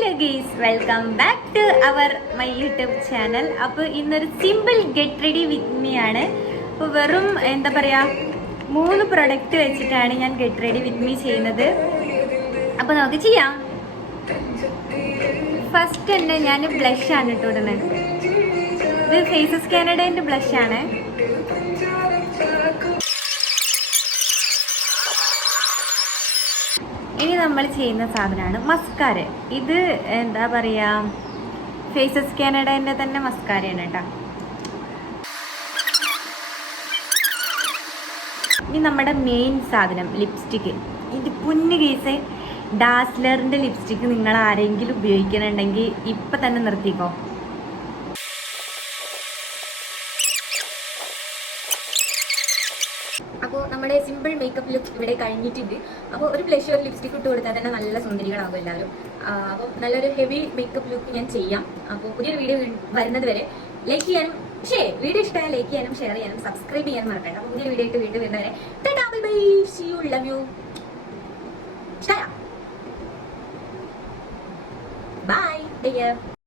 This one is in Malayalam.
Hello guys, welcome back to my YouTube channel. അപ്പോൾ ഇന്നൊരു simple get ready with me ആണ്. അപ്പോൾ വെറും എന്താ പറയുക 3 പ്രൊഡക്റ്റ് വെച്ചിട്ടാണ് ഞാൻ ഗെറ്റ് റെഡി വിത്ത് മീ ചെയ്യുന്നത്. അപ്പോൾ നമുക്ക് ചെയ്യാം. ഫസ്റ്റ് തന്നെ ഞാൻ ബ്ലഷ് ആണ് ഇട്ടുവിടുന്നത്. ഇത് ഫേസസ് കാനഡേൻ്റെ ബ്ലഷ് ആണ്. ഇനി നമ്മൾ ചെയ്യുന്ന സാധനമാണ് മസ്കാര. ഇത് എന്താ പറയുക, ഫേസസ് കാനഡേൻ്റെ തന്നെ മസ്കാരയാണ് കേട്ടോ. ഇനി നമ്മുടെ മെയിൻ സാധനം ലിപ്സ്റ്റിക്ക്. ഇത് കുഞ്ഞു കേസ് ഡാസ്ലറിൻ്റെ ലിപ്സ്റ്റിക്ക് നിങ്ങൾ ആരെങ്കിലും ഉപയോഗിക്കുന്നുണ്ടെങ്കിൽ ഇപ്പം തന്നെ നിർത്തിക്കോ. അപ്പോൾ നമ്മുടെ സിമ്പിൾ മേക്കപ്പ് ലുക്ക് ഇവിടെ കഴിഞ്ഞിട്ടുണ്ട്. അപ്പോൾ ഒരു ബ്ലഷ് ഒരു ലിപ്സ്റ്റിക് ഇട്ട് കൊടുത്താൽ തന്നെ നല്ല സുന്ദരികളാകും എല്ലാവരും. അപ്പോൾ നല്ലൊരു ഹെവി മേക്കപ്പ് ലുക്ക് ഞാൻ ചെയ്യാം. അപ്പോൾ പുതിയൊരു വീഡിയോ വരുന്നത് വരെ ലൈക്ക് ചെയ്യാനും വീഡിയോ ഇഷ്ടമായ ലൈക്ക് ചെയ്യാനും ഷെയർ ചെയ്യാനും സബ്സ്ക്രൈബ് ചെയ്യാനും മറക്കണ്ട. അപ്പോൾ പുതിയൊരു വീഡിയോ ആയിട്ട് വീണ്ടും വരുന്നവരെ bye bye, see you, love you, bye, take care.